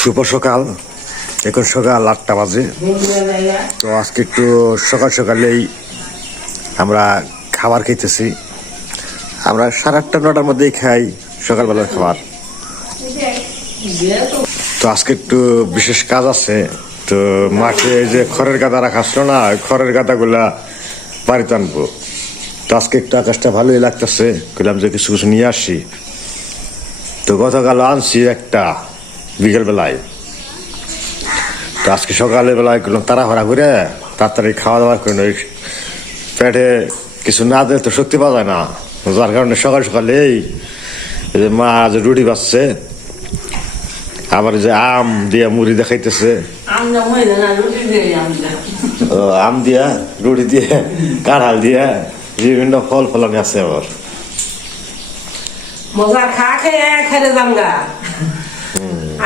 শুভ সকাল। এখন সকাল আটটা বাজে। তো আজকে একটু সকাল সকালেই আমরা খাবার খেতেছি আমরা সাড়ে আটটা, নটার মধ্যেই খাই সকালবেলার খাবার। তো আজকে একটু বিশেষ কাজ আছে। তো মাঠে যে খড়ের গাদা রাখা ছিল না খড়ের গাদাগুলা বাড়িতে আনব। তো আজকে একটু আকাশটা ভালোই লাগতেছে। কইলাম যে কিছু কিছু নিয়ে আসি। তো গতকাল আনছি একটা। বিকেল বেলায় তো আজকে সকালে বেলায় করলাম তাড়াহুড়া করে তাড়াতাড়ি খাওয়া দাওয়া করে ওই পেটে কিছু না দিলে তো শক্তি পাওয়া যায় না। যার কারণে সকাল সকালে এই এই যে মা যে রুটি বাঁচছে আবার যে আম দিয়া মুড়ি দেখাইতেছে। আম দিয়া রুটি দিয়ে কাঁঠাল দিয়া বিভিন্ন ফল ফলানি আছে আবার। মজা খা খেয়ে খেলে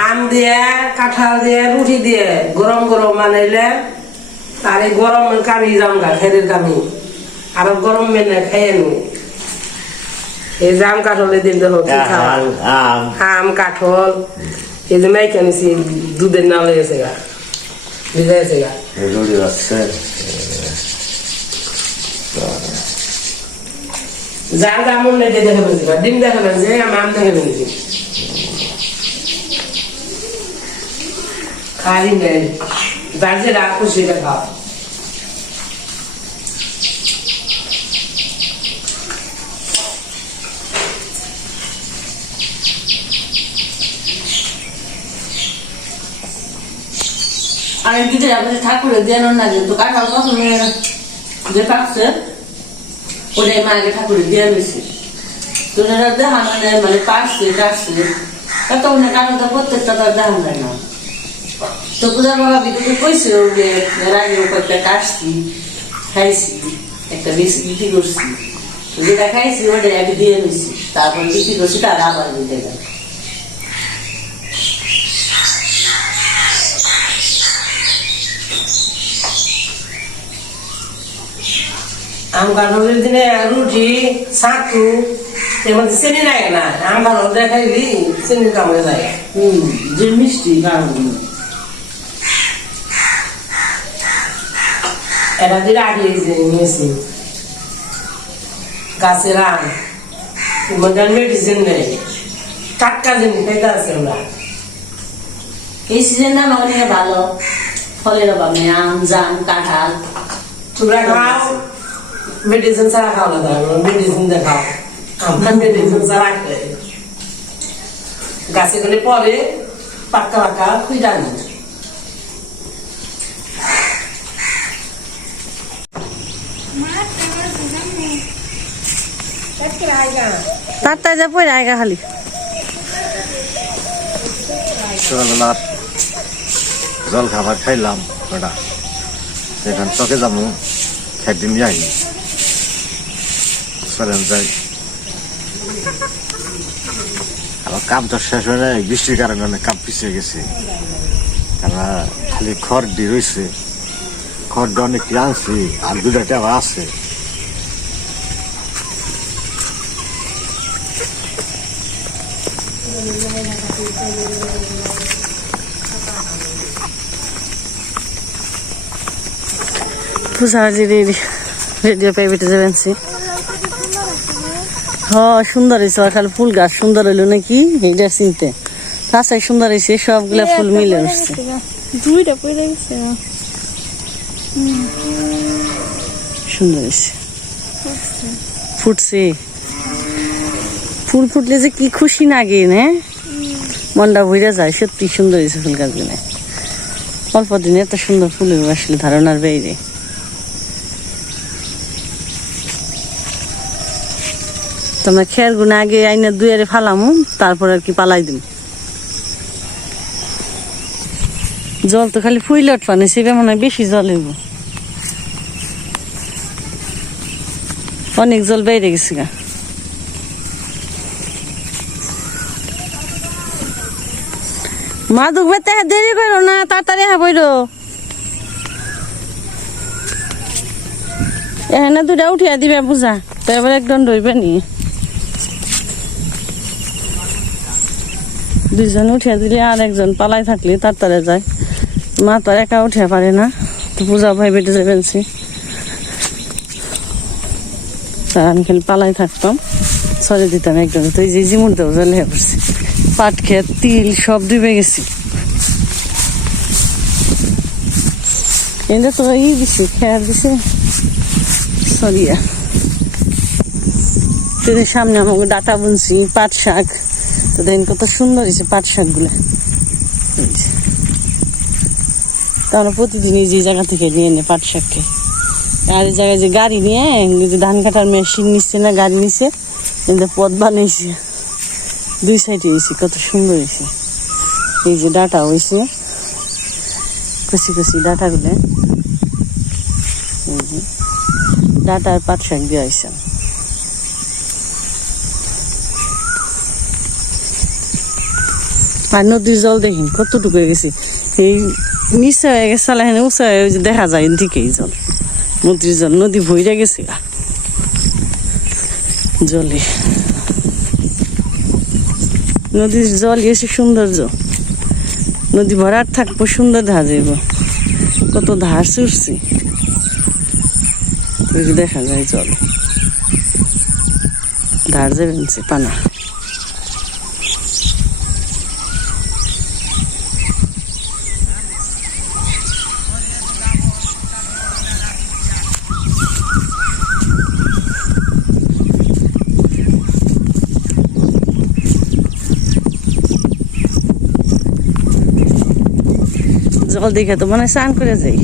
আম দিয়ে কাঁঠাল দিয়ে রুটি দিয়ে গরম গরম বানাইলে আর এই গরম কামি জামগা খেরের কামি। আর গরম মেনে খেয়ে নি। এই জাম কাঠলের দিন দেখো কি খাওয়া। আম। কাঠল। এই যে মাইকে নিছি দুধের নাম লেগেছে গা। ভিজাইছে গা। রুটি বাচ্ছে যার যা মন দেখে ফেলছি ডিম দেখে ফেলছি আমি আম দেখে ফেলছি। খালি নেই যেটা খুশি এটা খাও আমি দিদি আপনাদের ঠাকুরের দেন না কিন্তু কাঁঠাল প্রথমে যে পাকছে ওটাই মাকে ঠাকুরের দিয়ে নিয়েছি তো দেখানো নেই মানে পাকছে টাকছে এত অনেক কারণটা প্রত্যেকটা তার যায় না। তো পূজা বাবা বিদ্যুৎ কইছে যে, এর আগে কয়েকটা কাটছি খাইছি, একটা বেশি বিক্রি করছি। যেটা খাইছি ওটা আগে দিয়ে নিয়েছি তারপর বিক্রি করছি, তার আবার দিতে গেল। আম কাঠলের দিনে রুটি এর মধ্যে চিনি লাগে না। আম কাঠল দেখাইলি চিনির কামড়ে যায়। হুম, যে মিষ্টি কারণ এটা দিয়ে রাখি যে নিয়েছি গাছের আম মধ্যে মেডিসিন নেই টাটকা জিনিস খাইতে আছে আমরা এই সিজনটা আমাকে ভালো ফলের অভাবে আম জাম কাঁঠাল তোমরা খাও মেডিসিন ছাড়া খাও না মেডিসিন দেখাও আমরা মেডিসিন ছাড়া খাই গাছে গেলে পরে পাক্কা পাক্কা খুঁজা নি তার যা পড়ে আয়গা খালি। সকালবেলার জল খাবার খাইলাম ওটা সেখান চকে যাব নিয়ে আই চলেন যাই। আবার কাম তো শেষ হয় বৃষ্টির কারণে অনেক কাম পিছিয়ে গেছে। কেননা খালি খড় দি রয়েছে খড় অনেক আনছি আর আছে। রেডিও যাবেন সে হ সুন্দর হয়েছে আর খালি ফুল গাছ সুন্দর হইল নাকি? এইটা চিনতে। রাস্তায় সুন্দর হয়েছে সবগুলা ফুল মিলে উঠছে দুইটা পড়ে গেছে সুন্দর ফুটছে। ফুল ফুটলে যে কি খুশি লাগে না? মনটা ভরে যায়, সত্যি সুন্দর হয়েছে ফুল গাছগুলো। অল্প দিনে এত সুন্দর ফুল আসলে ধারণার বাইরে। তোমরা খেয়ার গুনে আগে আইনে দুয়ারে ফালামু, তারপর আর কি পালাই দিম। জল তো খালি ফুইলট পানি সেটা মনে হয় বেশি জল হইব। অনেক জল বাইরে গেছে গা। মা দুখবে তে দেরি করো না, তাড়াতাড়ি হ্যাঁ বইরো। এখানে দুটা উঠিয়া দিবে বুঝা, তো এবার একদম ধরবে নি। দুইজন উঠে দিলে আর একজন পালাই থাকলে তাড়াতাড়ি যায়। মা তো একা উঠে পারে না। তো পূজা ভাই বেটে যাবেনছি আর আমি খালি পালাই থাকতাম। সরে দিতাম একজন তো এই যে জিমুর দেও জলে পড়ছি। পাট খেত তিল সব ডুবে গেছি। এটা তো ই দিছি, খেয়ার দিছে। সরিয়া তো সামনে আমাকে ডাটা বুনছি, পাট শাক। তো দেখেন কত সুন্দর হয়েছে পাট শাকগুলো এই যে। তো আমরা প্রতিদিন এই যে জায়গা থেকে নিয়ে নে পাট শাক খাই আর এই জায়গায় যে গাড়ি নিয়ে যে ধান কাটার মেশিন নিচ্ছে না, গাড়ি নিচ্ছে কিন্তু পথ বানিয়েছে দুই সাইডে হয়েছে কত সুন্দর হয়েছে এই যে ডাটা হয়েছে কচি কচি ডাটাগুলো। এই যে ডাটা পাট শাক দিয়ে হয়েছে আর নদীর জল দেখেন কতটুকু গেছে। এই নিচে হয়ে গেছে এখানে উঁচা হয়ে দেখা যায় দিকেই জল। নদীর জল, নদী ভইরা গেছে জলে। নদীর জল এসে সৌন্দর্য। নদী ভরার থাকব, সুন্দর দেখা যাইব কত ধার চুরছি দেখা যায় জল। ধার যাবেন পানা। জল দেখে তো মানে স্নান করে যাই।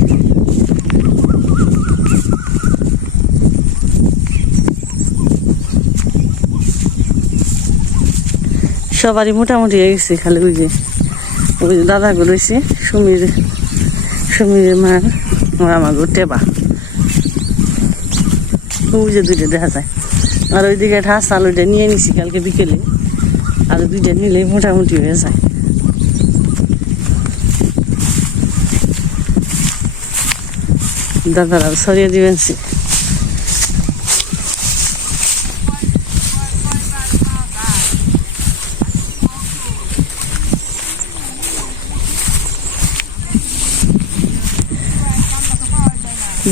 সবারই মোটামুটি হয়ে গেছে খালি ওই যে ওই যে দাদাগুলো রয়েছে সুমির সুমির মা আর আমার টেবা। ওই যে দুইটা দেখা যায়। আর ওইদিকে ঠাস আলুটা নিয়ে নিছি কালকে বিকেলে। আর দুইটা নিলে মোটামুটি হয়ে যায়। দাদারা, সরিয়ে দিবেন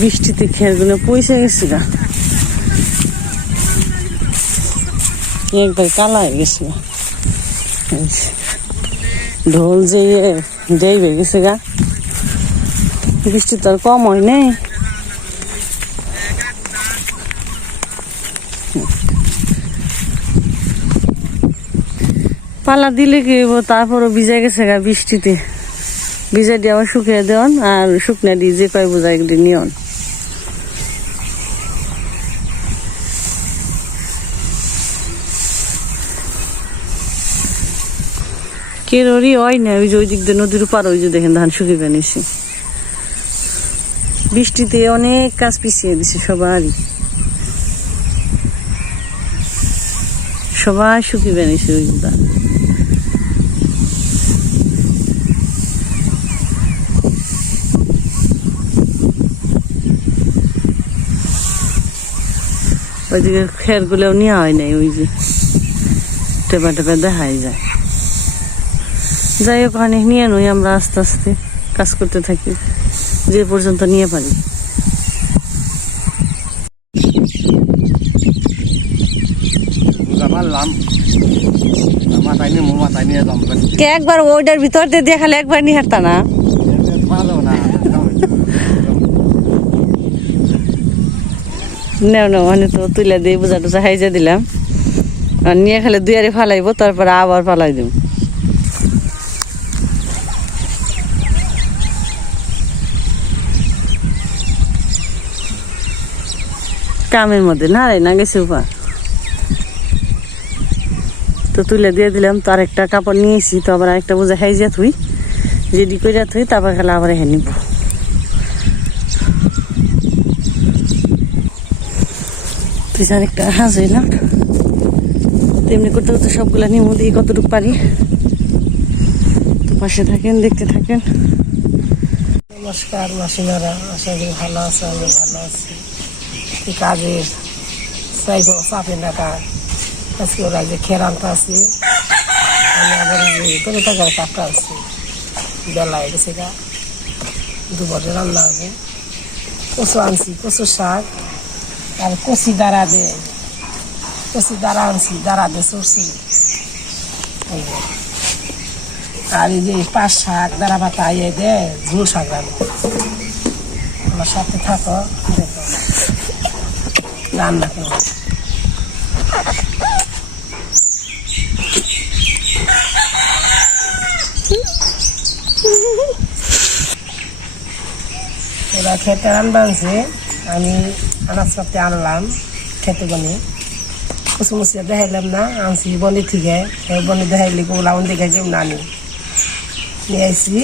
বৃষ্টিতে খেয়ারগুলো পয়সা গেছে গা একবার কালা হয়ে গেছে গা। এই যে। ঢোল যে যাইবে গেছে গা বৃষ্টি তো আর কম হয় নাই। পালা দিলে কি তারপরও ভিজে গেছে গা বৃষ্টিতে। ভিজে দিয়ে আবার শুকিয়ে দেওয়ান আর শুকনা দিয়ে যে কয় বোঝা এগুলি নিয়ন। কেরোরই হয় না, ওই যে ওই দিক দিয়ে নদীর পার, ওই যে দেখেন ধান শুকিয়ে নিছি বৃষ্টিতে অনেক কাজ পিছিয়ে দিছে সবারই। সবাই শুকিয়ে বেনিছে ওই যে ধান। ওইদিকে খেরগুলোও নেওয়া হয় নাই, ওই যে টেপা টেপা দেখাই যায়। যাই অনেক নিয়ে নই আমরা আস্তে আস্তে কাজ করতে থাকি। যে পর্যন্ত নিয়ে পারি। একবার ওইটার ভিতর দিয়ে দেখালে একবার নিয়ে হাঁটতা না? ভালো না। নেও নেও মানে তো তুলে দিয়ে বোঝা টোজা হাইজে দিলাম। আর নিয়ে খালে দুয়ারে ফালাইবো তারপরে আবার ফালাই দিব। কামের মধ্যে। না রে, না গেছে উপা তো তুলে দিয়ে দিলাম, তো আরেকটা কাপড় নিয়েছি, তো আবার আরেকটা বোঝা যা থুই। রেডি করে থুই, তারপর খালে আবার হ্যাঁ নিব। তুই আরেকটা হাঁস হইলাম তেমনি করতে করতে সবগুলা নিয়ে মধ্যে কতটুকু পারি? তো পাশে থাকেন, দেখতে থাকেন। নমস্কার, মাসিমারা, আশা করি ভালো আছে আমি ভালো আছি। এই কাজের চাইব চাপে টাকা আজকে ওরা যে খেরান্ত আছে আমি আবার যে টাকার কাপটা আছে বেলা হয়ে গেছে গা দুপুরে রান্না হবে কচু আনছি কচু শাক আর কচি দাঁড়া দে কচি দাঁড়া আনছি দাঁড়া দে চড়ছি আর এই যে পাঁচ শাক দাঁড়া পাতা ইয়ে দে ঝুল শাক রান্না আমার সাথে থাকো রান্না করো ওরা খেতে রান্না আনছে আমি আনাজপাতি আনলাম খেতে বনি। মুচিয়া দেখাইলাম না, আনছি বনি থেকে। সেই বনি দেখাইলি গোলা বনি দেখে যে নানি নিয়ে আইসি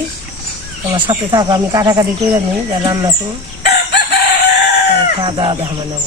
তোমার সাথে থাকো, আমি কাটাকাটি করে নিই রান্না করুন খাওয়া দাওয়া দেখা নেব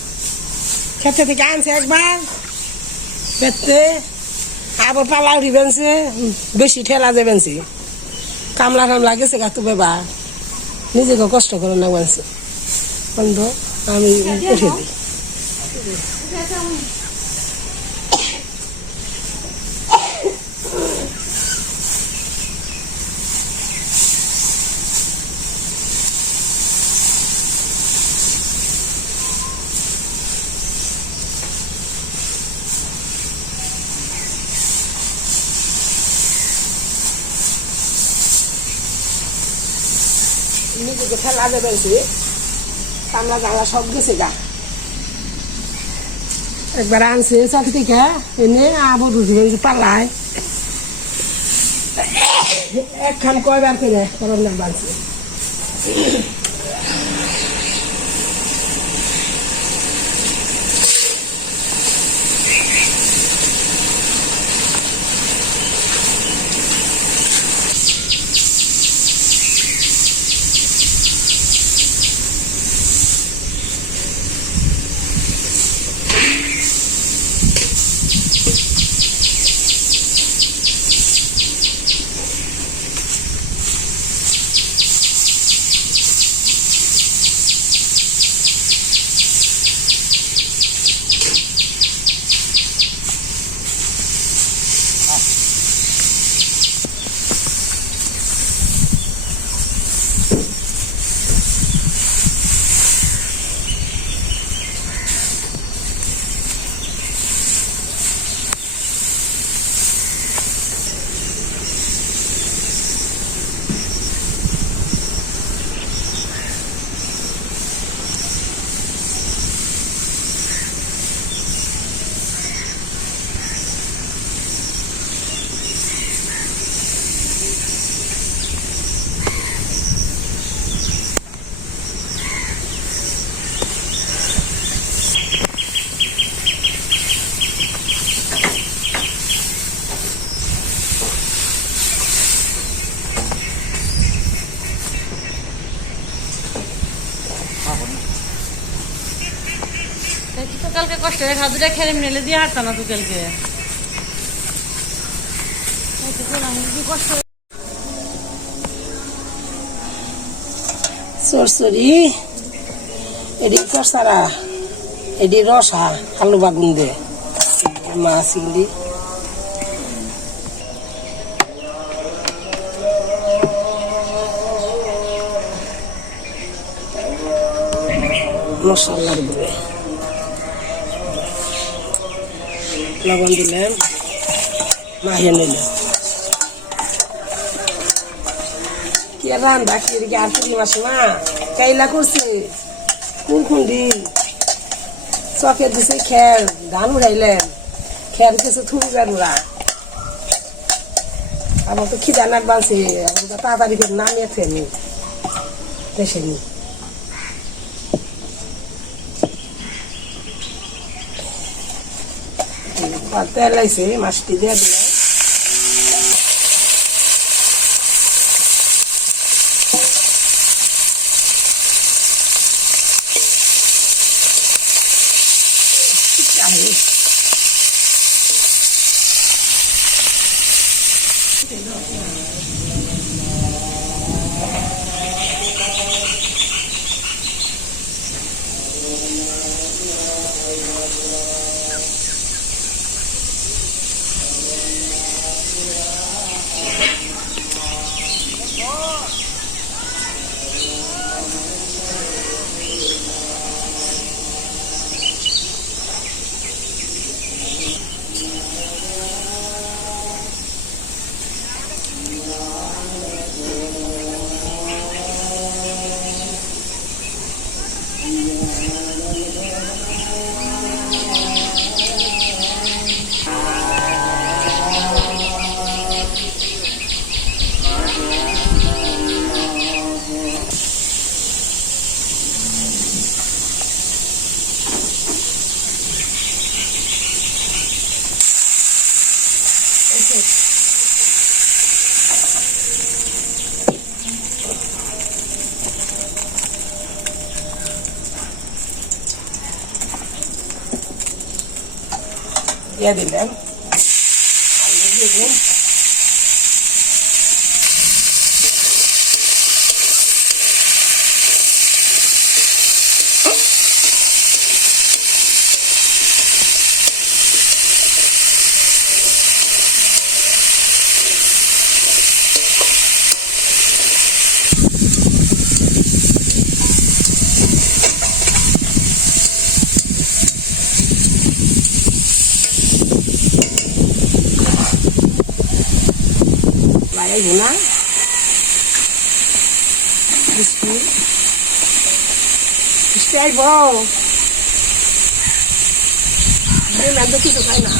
খেতে থেকে আনছে একবার। পেতে আবার পালা সে বেশি ঠেলা দেবেন সে কামলা টামলা গেছে গা তো বেবা নিজেকে কষ্ট করে না বলছে বন্ধ, আমি উঠে দিই। নিজেকে ফেলা সে কামলা জামলা সব গেছে গা। একবার আনছে চাকরি থেকে এনে আবার যে পালায় একখান কয়বার করে করোনা বানছে। কষ্ট রেখা খেলে মেলে দিয়ে হাঁটতাম না সকালকে কষ্ট সরসরি, এডি চরসারা এডি রসা, আলু বাগুন দে মাছ চিংড়ি মশলার গুঁড়ে। লবণ দিলেন মাহিয়ে কি আর রান্না কি আর পুরি মাসে মা কাইলা করছে কোন কুরকুন্ডি চকে দিছে খের ধান উড়াইলেন খের কিছু থুই বেড়ুরা আমার তো খিদা নাক বানছে তাড়াতাড়ি করে নামিয়ে ফেনি পেশেনি তেল আইছে মাছটি দিয়ে দিলাম। দিয়ে দিলেন। আলু দিয়ে দিন লাগাইব না বৃষ্টি আইব দিলাম তো কিছু খাই না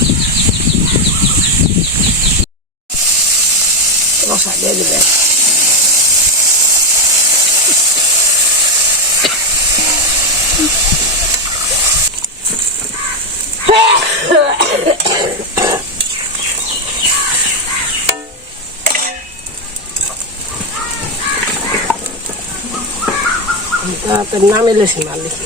রসা দিয়ে দিবে তার নাম এলেছে মাল লিখে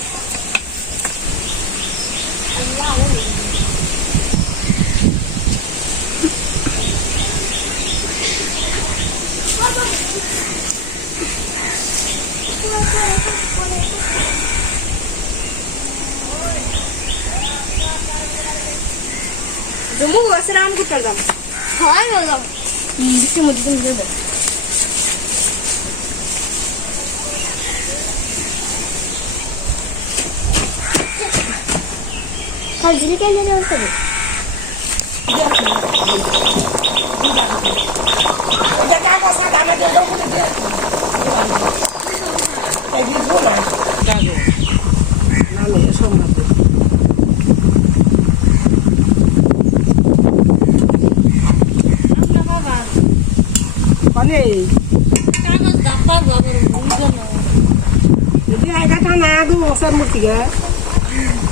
জম্মু গাছের আম কোথায় দাম হয় বললাম বৃষ্টির মধ্যে আসতে নামে সম্ভব মানে যদি আগে টানা দু বছর মূর্তি গে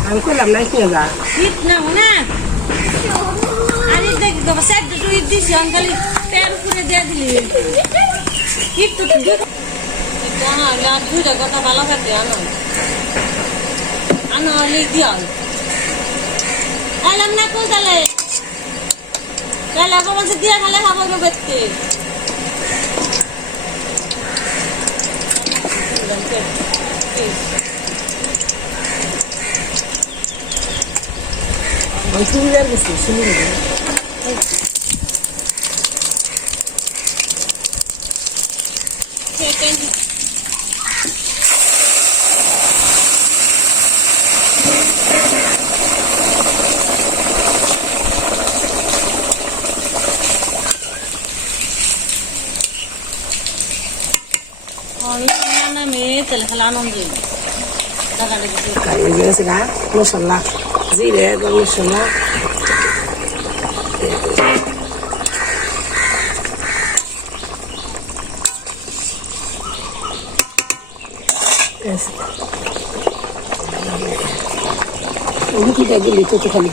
আমি কইলাম না কিনে যা শীত না না আরে দিলি। ঈদ তো তুই জানা না দুইটা কথা ভালো আলাম না কই তালে তাহলে আবার বলছে, দিয়া খালে খাব বেতে চুড়িদার গেছি শুনি না মেয়ে তাহলে খালে আনন্দ টাকাটা কিছু Zirega, é, me chamar. É. Muito daquele tudo que tá ele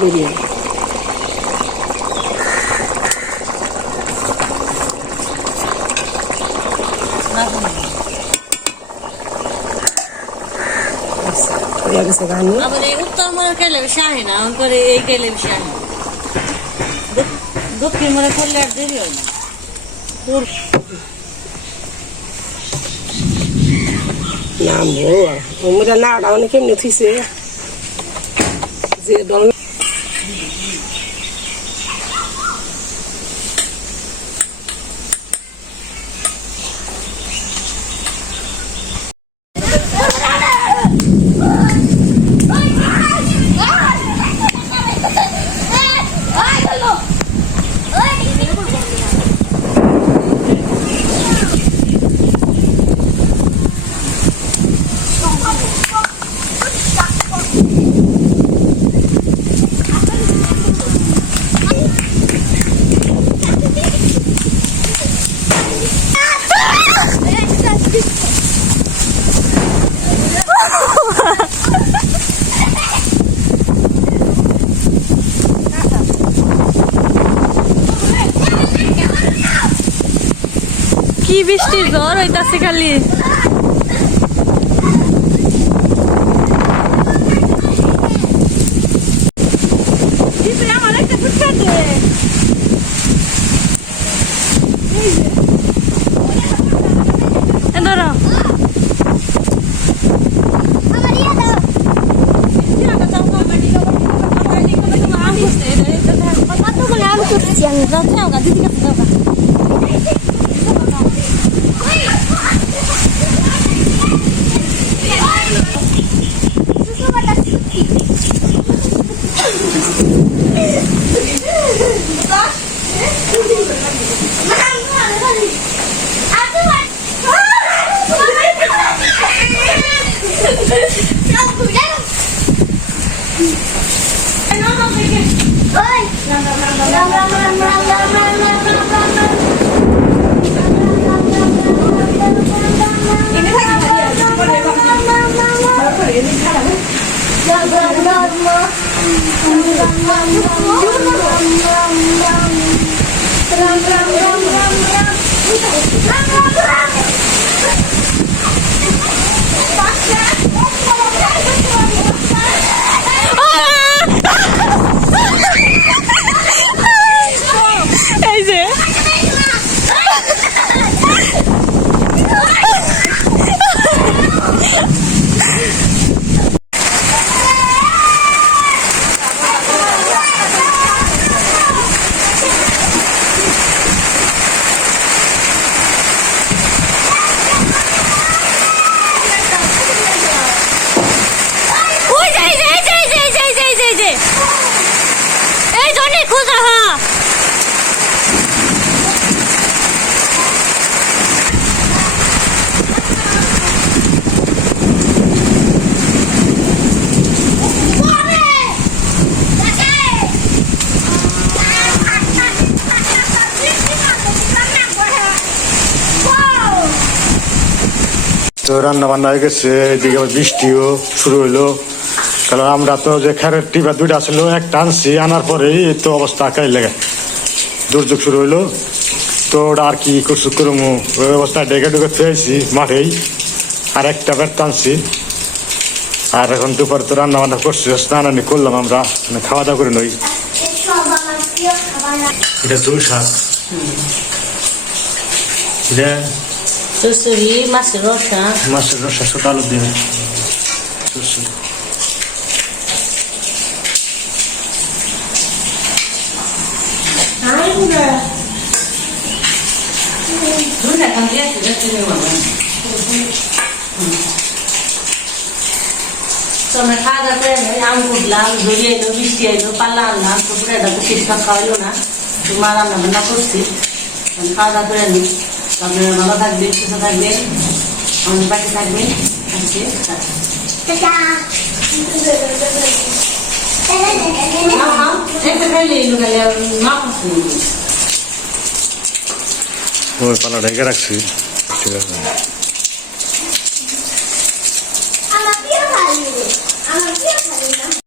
Gracias. আমার কেলে বেশি আহে না আমার করে এই কেলে বেশি আহে না দক্ষিণ মনে করলে আর দেরি হয় না। নামবো আমরা নাড়া অনেক এমনি থিসে। যে দল কি বৃষ্টির জ্বর হইতাছে খালি? তো রান্না বান্না হয়ে গেছে এদিকে আবার বৃষ্টিও শুরু হইল। কারণ আমরা তো যে খেরের টিপা দুইটা ছিল একটা আনছি আনার পরেই এই তো অবস্থা আকাই লেগে। দুর্যোগ শুরু হইল। তো ওটা আর কি করছু করব ওই অবস্থা ডেকে ডুকে থুয়েছি মাঠেই। আর একটা ব্যাট টানছি আর এখন দুপুরে তো রান্না বান্না করছি স্নানানি করলাম আমরা মানে খাওয়া দাওয়া করে নই। এটা দুই শাক এটা চুচুরি মাছের রসা মাছের রসা ছোট আলু দিয়ে বাবা তোমরা খাওয়া দাওয়া করে আম কুটলাম ধরি এলো বৃষ্টি এলো পাল্লা আনলাম তো পুরো তো কিছু খাওয়াইলো না তোমার রান্না বান্না করছি খাওয়া দাওয়া করে নিই আপনারা ভালো থাকবেন সুস্থ থাকবেন আমাদের বাকি থাকবেন। আজকে ওই পালা ঢেকে রাখছি ঠিক আছে আমার প্রিয় ভালো আমার প্রিয় ভালো